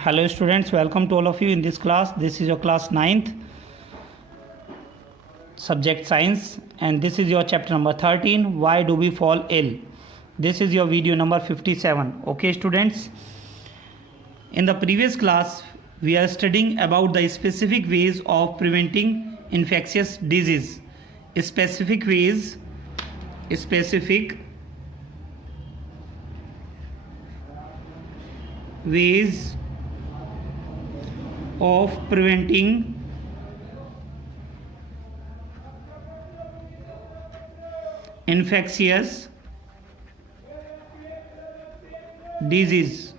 Hello students, welcome to all of you in this class. This is your class 9th subject science and this is your chapter number 13, why do we fall ill. This is your video number 57. Okay students, in the previous class we are studying about the specific ways of preventing infectious disease. Specific ways of preventing infectious disease.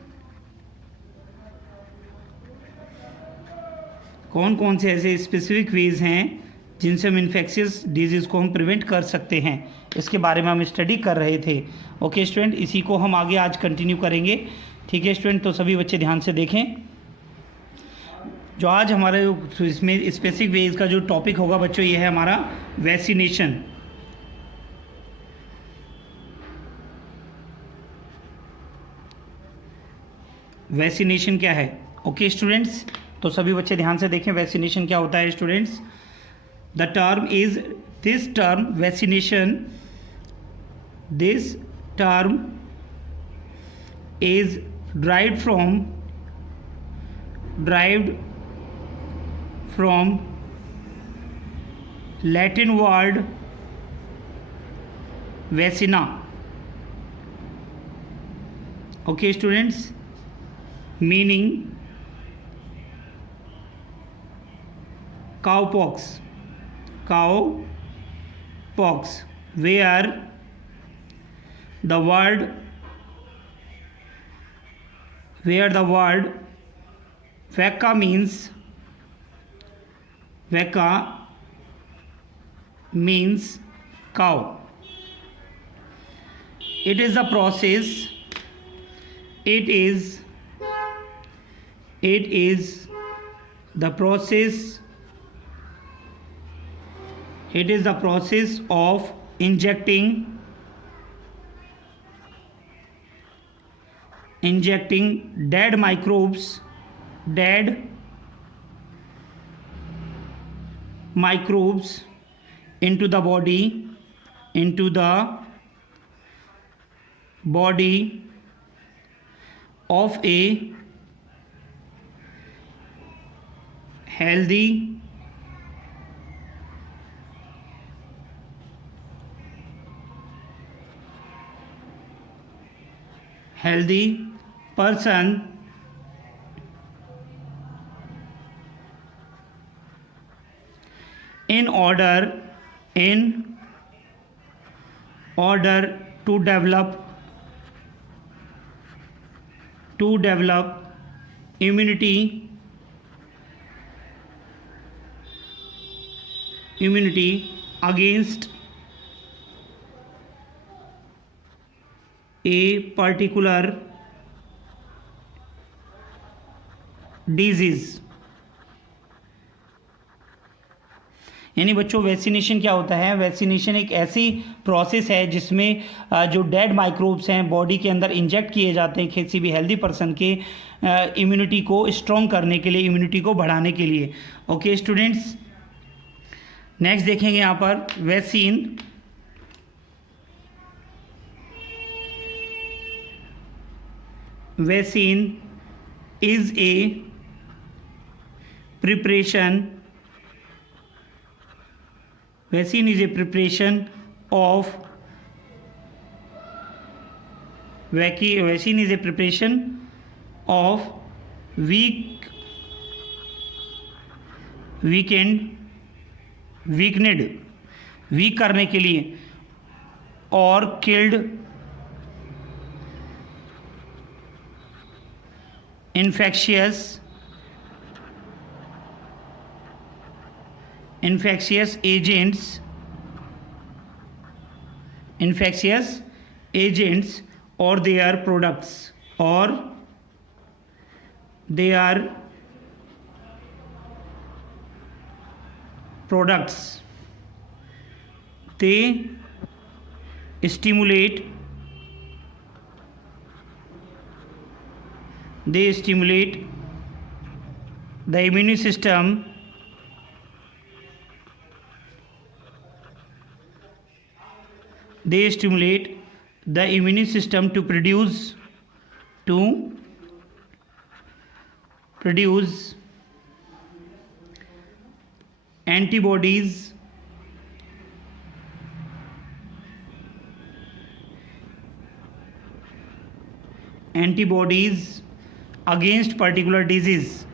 कौन कौन से ऐसे specific veg हैं जिनसे हम infectious disease को हम prevent कर सकते हैं, इसके बारे में हम स्टडी कर रहे थे. ओके स्टूडेंट, इसी को हम आगे आज कंटिन्यू करेंगे. ठीक है स्टूडेंट, तो सभी बच्चे ध्यान से देखें. जो आज हमारे इसमें स्पेसिफिक वेज का जो टॉपिक होगा बच्चों, ये है हमारा वैक्सीनेशन. वैक्सीनेशन क्या है? ओके स्टूडेंट्स, तो सभी बच्चे ध्यान से देखें. वैक्सीनेशन क्या होता है students? The term is this term vaccination. This term is derived from Latin word vaccina. Okay students, meaning cowpox, where the word vacca means cow. It is the process of injecting dead microbes into the body of a healthy person in order to develop immunity against a particular disease. यानी बच्चों vaccination क्या होता है? Vaccination एक ऐसी process है जिसमें जो डेड माइक्रोब्स हैं बॉडी के अंदर इंजेक्ट किए जाते हैं किसी भी हेल्दी पर्सन के इम्यूनिटी को स्ट्रॉन्ग करने के लिए, इम्यूनिटी को बढ़ाने के लिए. ओके स्टूडेंट्स, नेक्स्ट देखेंगे यहाँ पर vaccine. Vaccine is a preparation of weak करने के लिए और killed infectious agents or their products they stimulate the immune system they stimulate the immune system to produce antibodies against particular disease,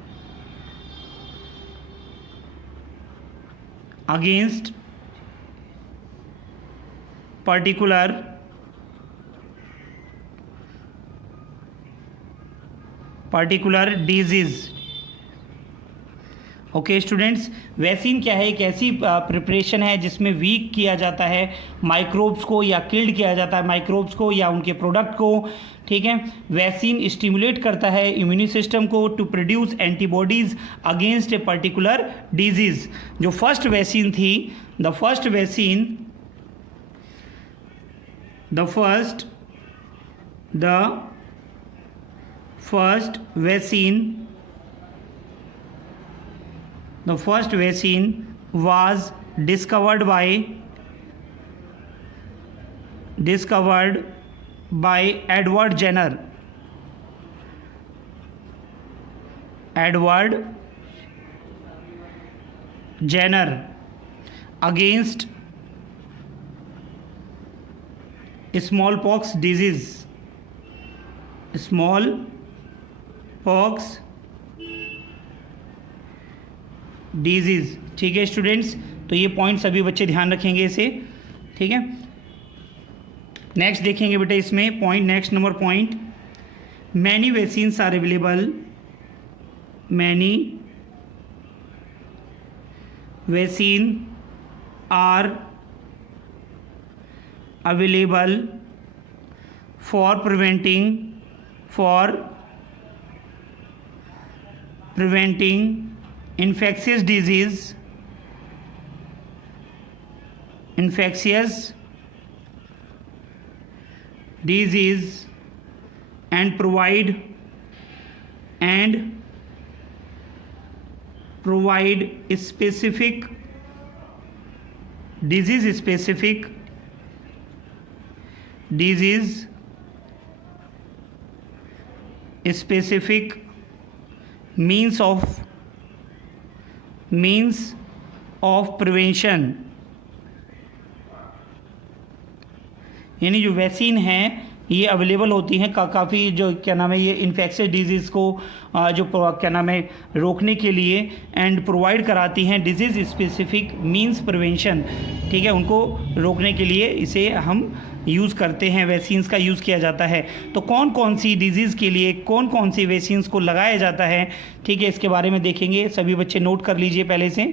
against particular disease. Okay students, vaccine क्या है? एक ऐसी preparation है जिसमें वीक किया जाता है माइक्रोब्स को या किल्ड किया जाता है माइक्रोब्स को या उनके प्रोडक्ट को, ठीक है। वैक्सीन स्टिमुलेट करता है इम्यून सिस्टम को to produce antibodies against a particular disease. जो फर्स्ट वैक्सीन थी, the first vaccine was discovered by Edward Jenner against smallpox disease, ठीक है स्टूडेंट्स। तो ये पॉइंट सभी बच्चे ध्यान रखेंगे इसे, ठीक है। नेक्स्ट देखेंगे बेटा इसमें point, next number point, many vaccines are available, many vaccine are available for preventing infectious disease and provide specific means of prevention। यानी जो वैक्सीन हैं ये अवेलेबल होती हैं काफ़ी जो क्या नाम है ये इन्फेक्शियस डिजीज़ को जो क्या नाम है रोकने के लिए एंड प्रोवाइड कराती हैं डिजीज़ स्पेसिफिक मींस प्रिवेंशन, ठीक है। उनको रोकने के लिए इसे हम यूज़ करते हैं, वैक्सीन्स का यूज़ किया जाता है। तो कौन कौन सी डिजीज़ के लिए कौन कौन सी वैक्सीन्स को लगाया जाता है, ठीक है, इसके बारे में देखेंगे। सभी बच्चे नोट कर लीजिए पहले से।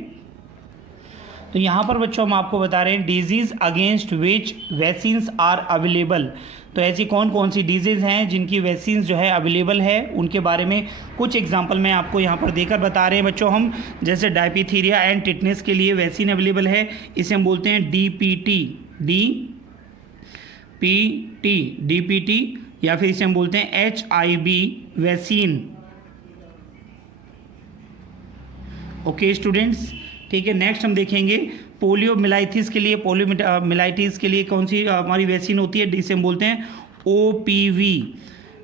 तो यहाँ पर बच्चों हम आपको बता रहे हैं disease against which vaccines are available. तो ऐसी कौन कौन सी डिजीज़ हैं जिनकी वैक्सीन्स जो है अवेलेबल है, उनके बारे में कुछ एग्जांपल मैं आपको यहाँ पर देकर बता रहे हैं बच्चों हम। जैसे डायपीथीरिया एंड टिटनेस के लिए वैक्सीन अवेलेबल है, इसे हम बोलते हैं डीपीटी, या फिर इसे हम बोलते हैं HIV वैक्सीन। ओके स्टूडेंट्स, ठीक है। नेक्स्ट हम देखेंगे पोलियोमिलाइटिस के लिए, पोलियोमिलाइटिस के लिए कौन सी हमारी वैक्सीन होती है, जिसे हम बोलते हैं OPV,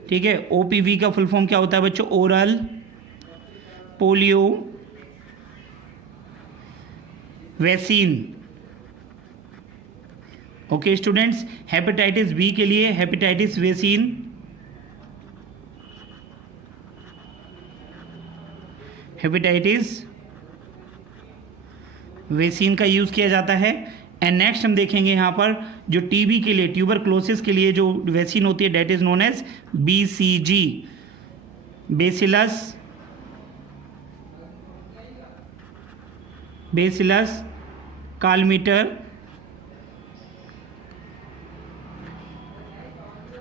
ठीक है। OPV का फुल फॉर्म क्या होता है बच्चों? Oral polio vaccine. Okay students, hepatitis B के लिए हेपेटाइटिस वैक्सीन, हेपेटाइटिस वैक्सीन का यूज़ किया जाता है। एंड नेक्स्ट हम देखेंगे यहाँ पर जो टीबी के लिए, ट्यूबरक्लोसिस के लिए जो वैक्सीन होती है that is known as BCG, bacillus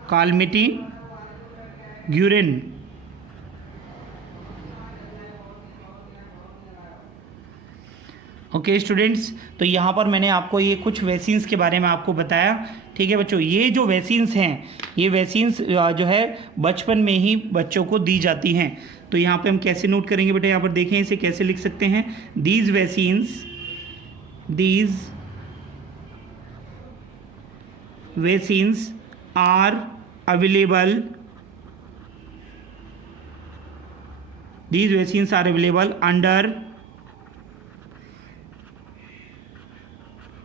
Calmette Guerin. Okay students, तो यहाँ पर मैंने आपको ये कुछ वैक्सीन्स के बारे में आपको बताया, ठीक है बच्चों। ये जो वैक्सीन्स हैं, ये वैक्सीन्स जो है बचपन में ही बच्चों को दी जाती हैं, तो यहाँ पे हम कैसे नोट करेंगे बेटा, यहाँ पर देखें इसे कैसे लिख सकते हैं, these vaccines are available, these vaccines are available under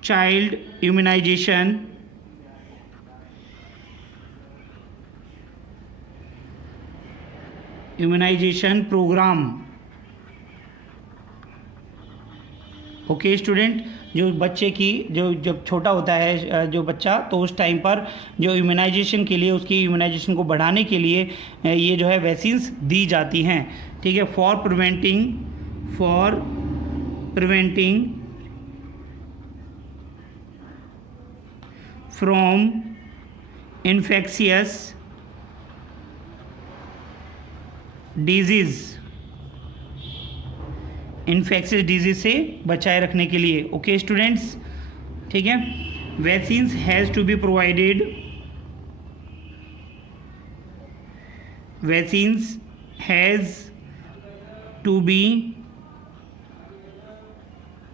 child immunization program. Okay student, जो बच्चे की जो जब छोटा होता है जो बच्चा, तो उस टाइम पर जो इम्यूनाइजेशन के लिए, उसकी इम्यूनाइजेशन को बढ़ाने के लिए ये जो है वैक्सीन्स दी जाती हैं, ठीक है, for preventing from infectious disease से बचाए रखने के लिए। ओके स्टूडेंट्स, ठीक है, vaccines has to be provided, vaccines has to be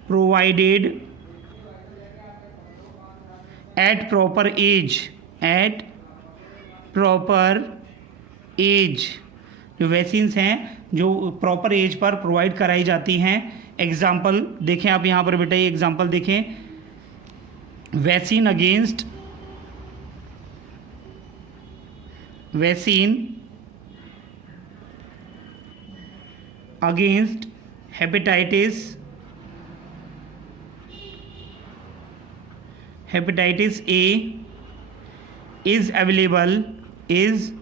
provided at proper age, जो वैक्सीन्स हैं जो प्रॉपर एज पर प्रोवाइड कराई जाती हैं। एग्जाम्पल देखें आप यहाँ पर बेटा, ये एग्जाम्पल देखें, vaccine against hepatitis A is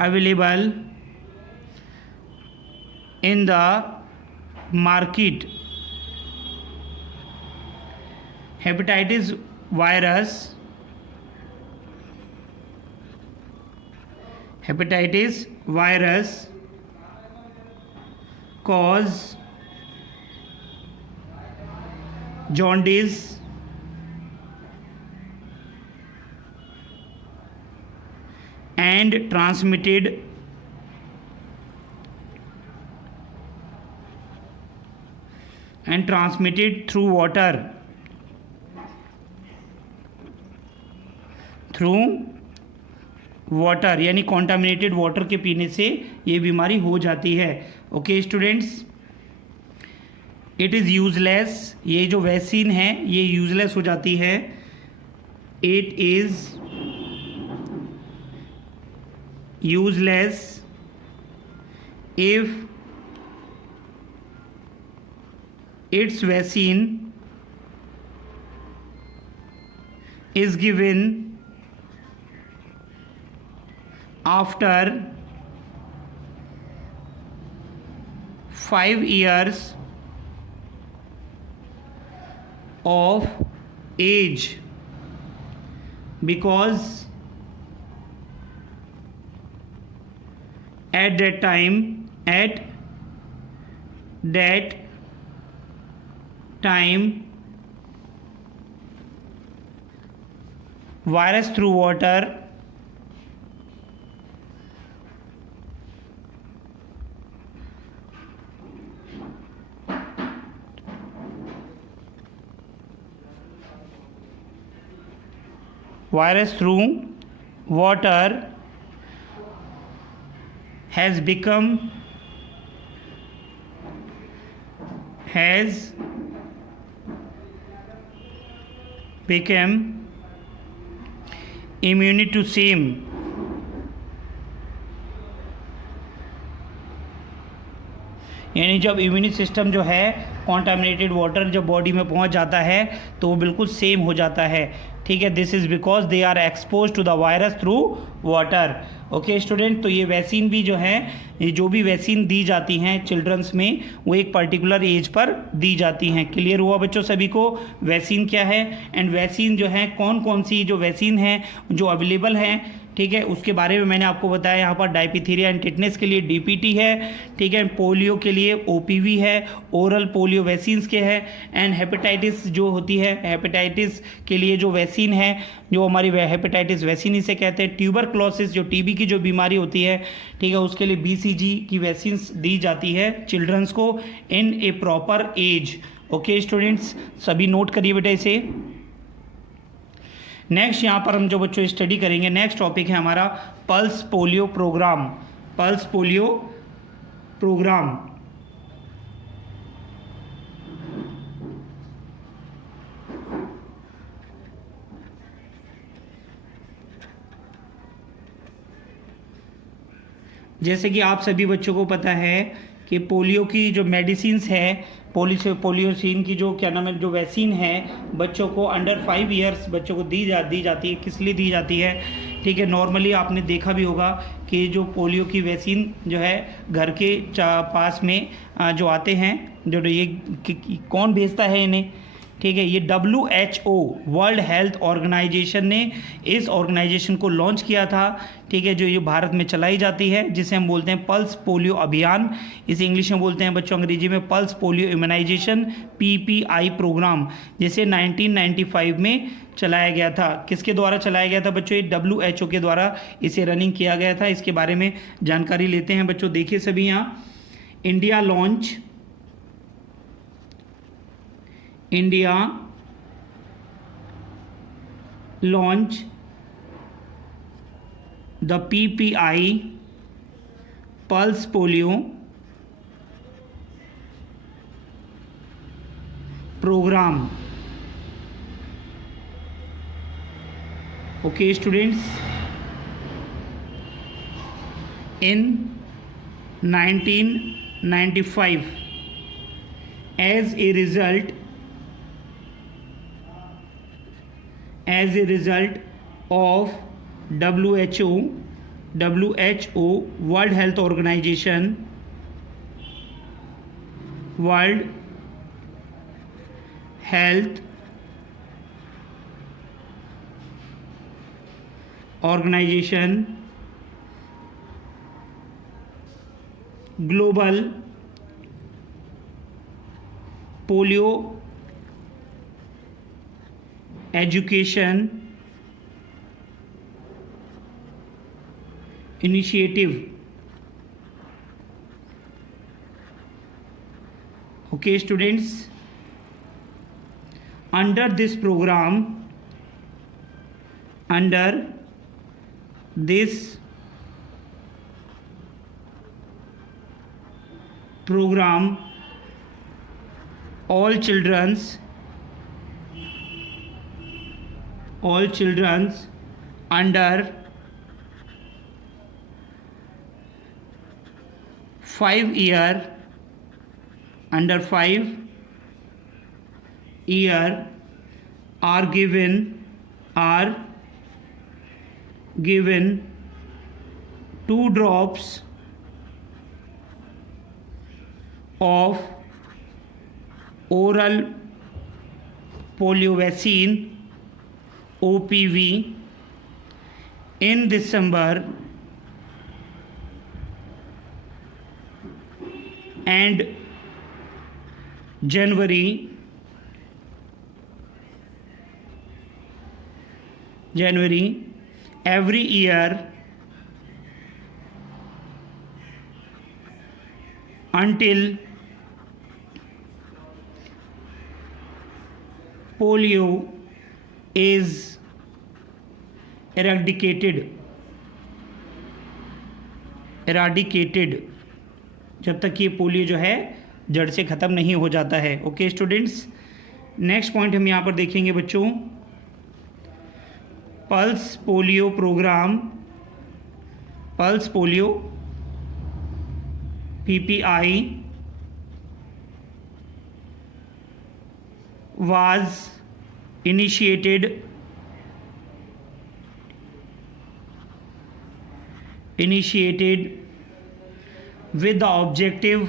available in the market. Hepatitis virus cause jaundice, and transmitted through water, यानी कॉन्टामिनेटेड वाटर के पीने से ये बीमारी हो जाती है। Okay students, it is useless, ये जो वैक्सीन है ये यूजलेस हो जाती है। It is useless if its vaccine is given after 5 years of age, because at that time virus through water has become immune to same, यानी जब immune system जो है कॉन्टामिनेटेड वाटर जब बॉडी में पहुंच जाता है तो वो बिल्कुल सेम हो जाता है, ठीक है। This is because they are expose to the virus through water. Okay student, तो ये वैक्सीन भी जो है, ये जो भी वैक्सीन दी जाती हैं चिल्ड्रंस में, वो एक पर्टिकुलर एज पर दी जाती हैं। क्लियर हुआ बच्चों सभी को वैक्सीन क्या है, एंड वैक्सीन जो है कौन कौन सी जो वैक्सीन है जो अवेलेबल हैं, ठीक है, उसके बारे में मैंने आपको बताया। यहाँ पर डायपिथीरिया एंड टिटनेस के लिए डीपीटी है, ठीक है, पोलियो के लिए ओपीवी है, ओरल पोलियो वैक्सीन्स के है, एंड हेपेटाइटिस जो होती है, हेपेटाइटिस के लिए जो वैक्सीन वैक्सीन है जो हमारी हेपेटाइटिस वैक्सीन इसे कहते हैं। ट्यूबरक्लोसिस जो टीबी की जो बीमारी होती है, ठीक है, उसके लिए बीसीजी की वैक्सीन दी जाती है चिल्ड्रंस को इन ए प्रॉपर एज। ओके स्टूडेंट्स, सभी नोट करिए बेटा इसे। नेक्स्ट यहाँ पर हम जो बच्चों स्टडी करेंगे, नेक्स्ट टॉपिक है हमारा pulse polio program. Pulse polio program जैसे कि आप सभी बच्चों को पता है कि पोलियो की जो मेडिसिन्स है, पोलियोसिन की जो क्या नाम है जो वैक्सीन है, बच्चों को अंडर 5 ईयर्स बच्चों को दी जाती है। किस लिए दी जाती है, ठीक है, नॉर्मली आपने देखा भी होगा कि जो पोलियो की वैक्सीन जो है घर के पास में जो आते हैं, जो ये कौन भेजता है इन्हें, ठीक है, ये WHO वर्ल्ड हेल्थ ऑर्गेनाइजेशन ने इस ऑर्गेनाइजेशन को लॉन्च किया था, ठीक है, जो ये भारत में चलाई जाती है, जिसे हम बोलते हैं पल्स पोलियो अभियान। इसे इंग्लिश में बोलते हैं बच्चों अंग्रेजी में pulse polio immunization PPI program, जिसे 1995 में चलाया गया था। किसके द्वारा चलाया गया था बच्चों, ये WHO के द्वारा इसे रनिंग किया गया था। इसके बारे में जानकारी लेते हैं बच्चों। देखिए सभी यहाँ, India launch the PPI pulse polio program. Okay students, in 1995 as a result of WHO World Health Organization Global Polio Education Initiative. Okay students, under this program all children under 5 year are given 2 drops of oral polio vaccine OPV in December and January every year until polio is eradicated, जब तक ये polio जो है जड़ से ख़त्म नहीं हो जाता है। ओके स्टूडेंट्स, नेक्स्ट पॉइंट हम यहाँ पर देखेंगे बच्चों, pulse polio program, pulse polio PPI was initiated with the objective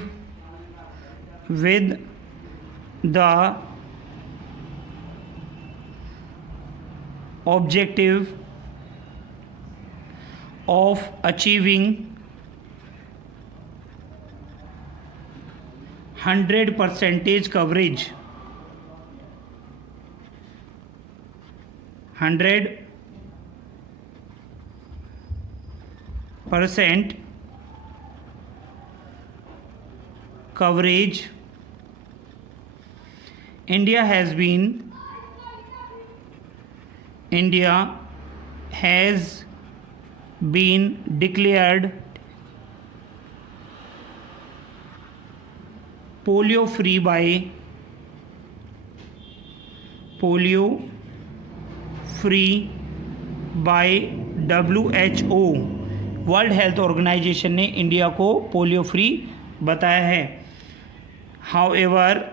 of achieving 100% coverage 100% coverage. India has been declared polio free by WHO. World health organization ने इंडिया को polio free बताया है. However,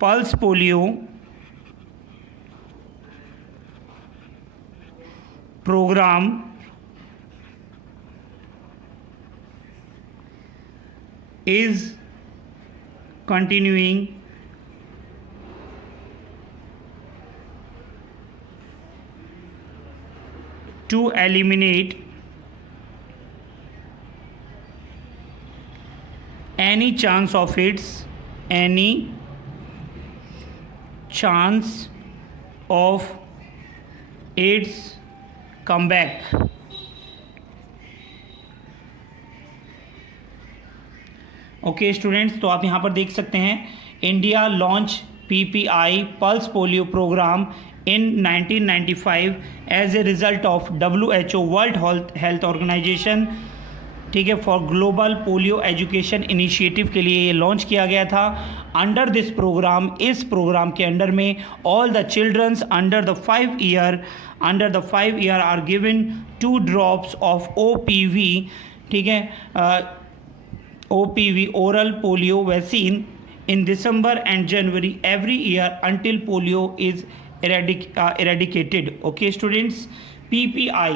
pulse polio program is continuing to eliminate any chance of its comeback. Okay students, तो आप यहाँ पर देख सकते हैं India launch PPI pulse polio program in 1995 as a result of WHO world health organization, ठीक है, for global polio education initiative के लिए ये लॉन्च किया गया था. अंडर दिस प्रोग्राम, इस प्रोग्राम के अंडर में all the childrens under the 5 year are given 2 drops of OPV, ठीक है, OPV oral polio vaccine in December and January every year until polio is eradicated. Okay students, PPI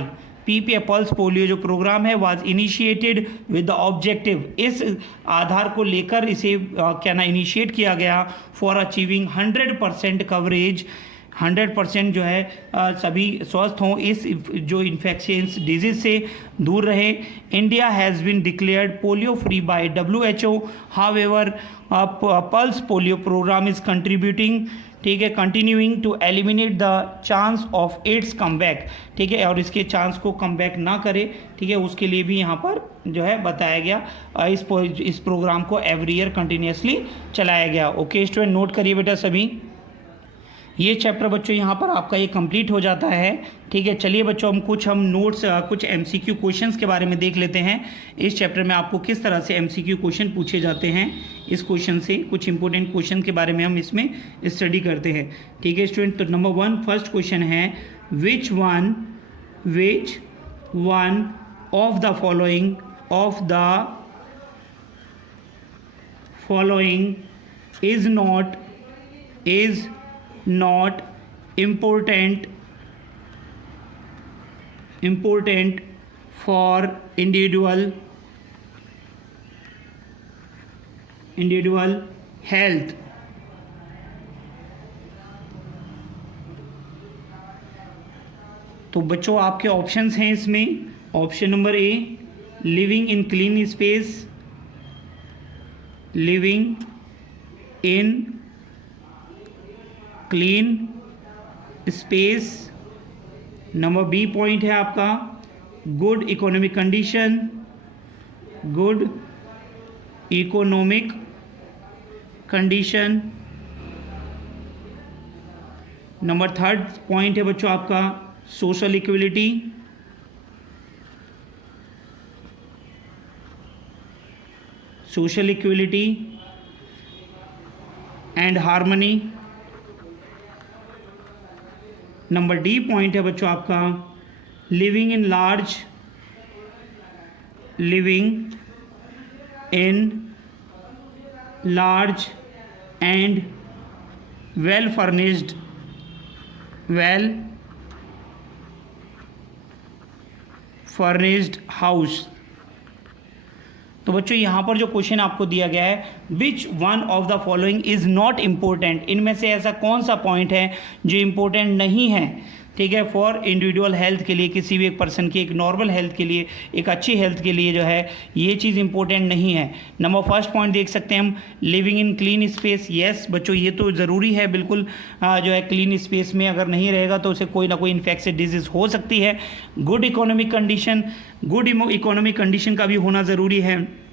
pulse polio जो programme है was initiated with the objective, इस आधार को लेकर इसे क्या ना इनिशिएट किया गया फॉर अचीविंग 100% कवरेज, 100% जो है सभी स्वस्थ हों, इस जो इन्फेक्शंस डिजीज से दूर रहे. India has been declared polio free by WHO. However pulse polio program is contributing, ठीक है, continuing to eliminate the chance of its comeback, ठीक है, और इसके चांस को कमबैक ना करे, ठीक है, उसके लिए भी यहाँ पर जो है बताया गया. इस प्रोग्राम को एवरी ईयर कंटिन्यूसली चलाया गया. ओके स्टूडेंट, नोट करिए बेटा सभी. ये चैप्टर बच्चों यहाँ पर आपका ये कंप्लीट हो जाता है. ठीक है, चलिए बच्चों हम नोट्स कुछ MCQ क्वेश्चंस के बारे में देख लेते हैं. इस चैप्टर में आपको किस तरह से MCQ क्वेश्चन पूछे जाते हैं, इस क्वेश्चन से कुछ इंपॉर्टेंट क्वेश्चन के बारे में हम इसमें स्टडी करते हैं. ठीक है स्टूडेंट, तो नंबर 1 फर्स्ट क्वेश्चन है which one of the following is not important for individual health. तो बच्चों आपके ऑप्शंस हैं इसमें. Option number A, living in clean space, living in clean space. Number B point है आपका good economic condition, good economic condition. Number 3 point है बच्चों आपका social equality, and harmony. Number D point है बच्चों आपका living in large and well furnished house. तो बच्चों यहाँ पर जो क्वेश्चन आपको दिया गया है which one of the following is not important, इनमें से ऐसा कौन सा पॉइंट है जो इम्पोर्टेंट नहीं है. ठीक है, फॉर इंडिविजुअल हेल्थ के लिए, किसी भी एक पर्सन की एक नॉर्मल हेल्थ के लिए, एक अच्छी हेल्थ के लिए जो है ये चीज़ इंपॉर्टेंट नहीं है। नंबर फर्स्ट पॉइंट देख सकते हैं हम, living in clean space. Yes बच्चों, ये तो ज़रूरी है बिल्कुल। जो है क्लीन स्पेस में अगर नहीं रहेगा तो उसे कोई ना कोई इन्फेक्शन डिजीज़ हो सकती है। Good economic condition, good economic condition का भी होना ज़रूरी है।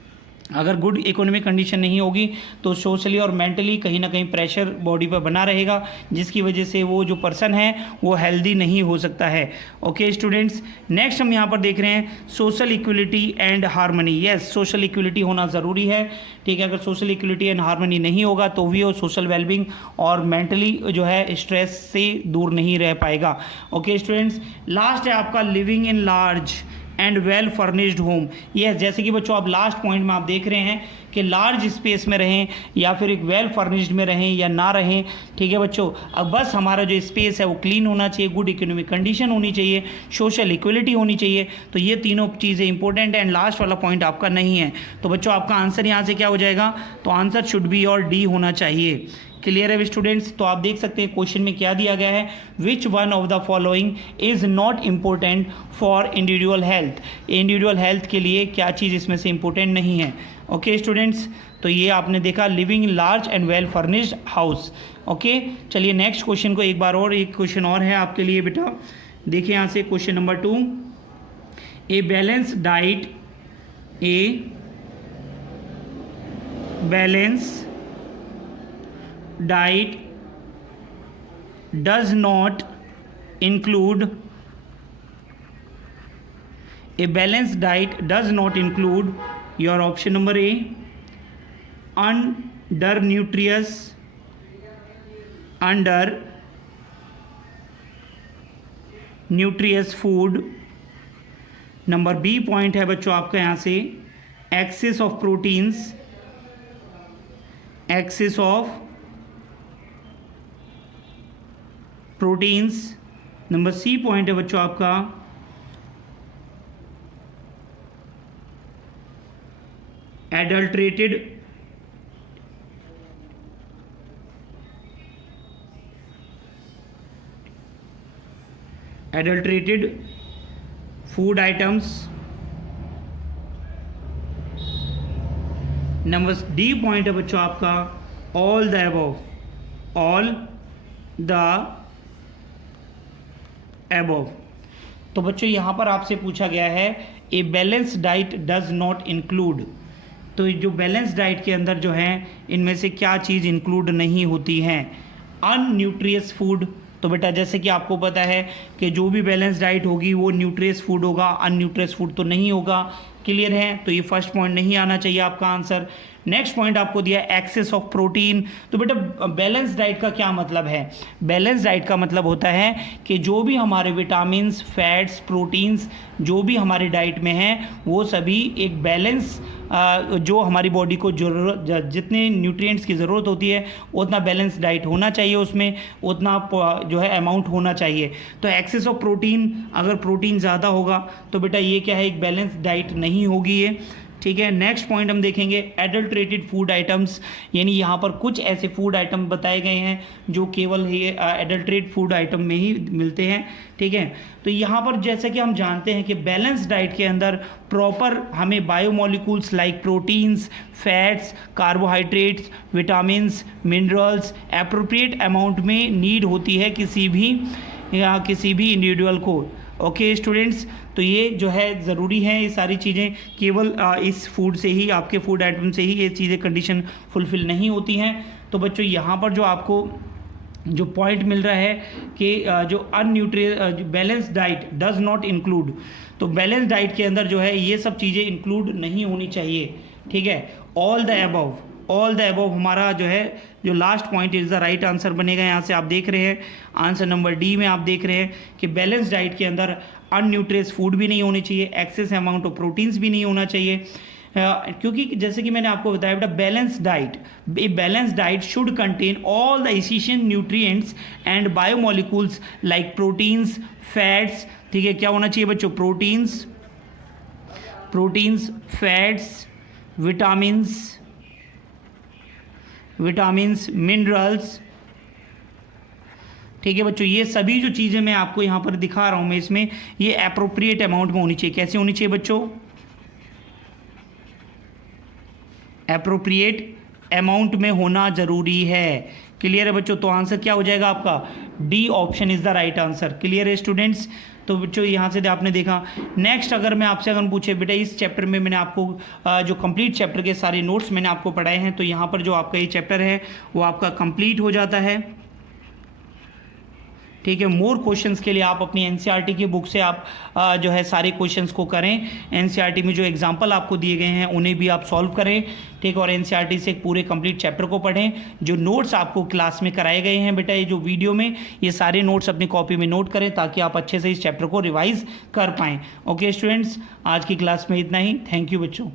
अगर गुड इकोनॉमिक कंडीशन नहीं होगी तो सोशली और मेंटली कहीं ना कहीं प्रेशर बॉडी पर बना रहेगा, जिसकी वजह से वो जो पर्सन है वो हेल्दी नहीं हो सकता है। ओके स्टूडेंट्स, नेक्स्ट हम यहाँ पर देख रहे हैं social equality and harmony. Yes, social equality होना ज़रूरी है। ठीक है, अगर सोशल इक्वलिटी एंड हार्मनी नहीं होगा तो भी वो सोशल वेलबींग और मेंटली जो है स्ट्रेस से दूर नहीं रह पाएगा। ओके स्टूडेंट्स, लास्ट है आपका living in large and well furnished home. Yes, जैसे कि बच्चों आप लास्ट पॉइंट में आप देख रहे हैं कि लार्ज स्पेस में रहें या फिर एक वेल फर्निश्ड में रहें या ना रहें। ठीक है बच्चों, अब बस हमारा जो स्पेस है वो क्लीन होना चाहिए, गुड इकोनॉमिक कंडीशन होनी चाहिए, सोशल इक्वलिटी होनी चाहिए। तो ये तीनों चीज़ें इंपॉर्टेंट है एंड लास्ट वाला पॉइंट आपका नहीं है। तो बच्चों आपका आंसर यहाँ से क्या हो जाएगा, तो आंसर शुड बी और डी होना चाहिए। क्लियर है स्टूडेंट्स? तो आप देख सकते हैं क्वेश्चन में क्या दिया गया है, which one of the following is not important for individual health. Individual health के लिए क्या चीज़ इसमें से इम्पोर्टेंट नहीं है। ओके स्टूडेंट्स, तो ये आपने देखा living in large and well furnished house. Okay, चलिए नेक्स्ट क्वेश्चन को एक बार और, एक क्वेश्चन और है आपके लिए बेटा। देखिए यहाँ से question number 2, A balance diet, a balance diet does not include, a balanced diet does not include your option number A, undernutritious food। Number B point है बच्चों आपका यहाँ से excess of proteins, excess of proteins. Number C point है बच्चों आपका adulterated food items. Number D point है बच्चों आपका all the above, all the above. तो बच्चों यहाँ पर आपसे पूछा गया है a balance diet does not include, तो जो बैलेंस डाइट के अंदर जो है इनमें से क्या चीज़ इंक्लूड नहीं होती है, अनन्यूट्रियस फूड। तो बेटा जैसे कि आपको पता है कि जो भी बैलेंस डाइट होगी वो न्यूट्रियस फूड होगा, अनन्यूट्रियस फूड तो नहीं होगा। क्लियर है? तो ये फर्स्ट पॉइंट नहीं आना चाहिए आपका आंसर। नेक्स्ट पॉइंट आपको दिया एक्सेस ऑफ प्रोटीन। तो बेटा बैलेंस डाइट का क्या मतलब है, बैलेंस डाइट का मतलब होता है कि जो भी हमारे विटामिन्स, फैट्स, प्रोटीन्स जो भी हमारी डाइट में हैं वो सभी एक बैलेंस, जो हमारी बॉडी को जरूरत, जितने न्यूट्रिएंट्स की ज़रूरत होती है उतना बैलेंस डाइट होना चाहिए, उसमें उतना जो है अमाउंट होना चाहिए। तो एक्सेस ऑफ प्रोटीन, अगर प्रोटीन ज़्यादा होगा तो बेटा ये क्या है, एक बैलेंस डाइट नहीं होगी ये। ठीक है, नेक्स्ट पॉइंट हम देखेंगे एडल्ट्रेटेड फूड आइटम्स, यानी यहाँ पर कुछ ऐसे फूड आइटम बताए गए हैं जो केवल ये एडल्ट्रेट फूड आइटम में ही मिलते हैं। ठीक है, तो यहाँ पर जैसे कि हम जानते हैं कि बैलेंस डाइट के अंदर प्रॉपर हमें biomolecules like proteins, fats, carbohydrates, vitamins, minerals appropriate amount में नीड होती है किसी भी इंडिविजुअल को। ओके स्टूडेंट्स, तो ये जो है ज़रूरी है, ये सारी चीज़ें केवल इस फूड से ही, आपके फूड आइटम से ही ये चीज़ें कंडीशन फुलफ़िल नहीं होती हैं। तो बच्चों यहाँ पर जो आपको जो पॉइंट मिल रहा है कि जो balance diet does not include, तो बैलेंस डाइट के अंदर जो है ये सब चीज़ें इंक्लूड नहीं होनी चाहिए। ठीक है, ऑल द अबव हमारा जो है जो last point is the right answer बनेगा। यहाँ से आप देख रहे हैं आंसर नंबर डी में आप देख रहे हैं कि बैलेंस डाइट के अंदर अनन्यूट्रियस फूड भी नहीं होनी चाहिए, एक्सेस अमाउंट ऑफ प्रोटीन्स भी नहीं होना चाहिए, क्योंकि जैसे कि मैंने आपको बताया बेटा balance diet should contain all the essential nutrients and biomolecules like proteins, fats. ठीक है, क्या होना चाहिए बच्चों, प्रोटीन्स, फैट्स, विटामिन्स, मिनरल्स। ठीक है बच्चों, ये सभी जो चीज़ें मैं आपको यहाँ पर दिखा रहा हूँ मैं इसमें, ये अप्रोप्रिएट अमाउंट में होनी चाहिए। कैसे होनी चाहिए बच्चों? अप्रोप्रिएट अमाउंट में होना जरूरी है। क्लियर है बच्चों? तो आंसर क्या हो जाएगा आपका? D option is the right answer. Clear है स्टूडेंट्स? तो बच्चों यहाँ से आपने देखा। नेक्स्ट अगर मैं आपसे अगर पूछे बेटा इस चैप्टर में मैंने आपको जो कंप्लीट चैप्टर के सारे नोट्स मैंने आपको पढ़ाए हैं, तो यहाँ पर जो आपका ये चैप्टर है वो आपका कंप्लीट हो जाता है। ठीक है, मोर क्वेश्चंस के लिए आप अपनी एनसीईआरटी की बुक से आप जो है सारे क्वेश्चंस को करें। एनसीईआरटी में जो एग्जांपल आपको दिए गए हैं उन्हें भी आप सॉल्व करें। ठीक है, और एनसीईआरटी से एक पूरे कंप्लीट चैप्टर को पढ़ें। जो नोट्स आपको क्लास में कराए गए हैं बेटा, ये जो वीडियो में, ये सारे नोट्स अपनी कॉपी में नोट करें ताकि आप अच्छे से इस चैप्टर को रिवाइज कर पाएँ। ओके स्टूडेंट्स, आज की क्लास में इतना ही। थैंक यू बच्चों।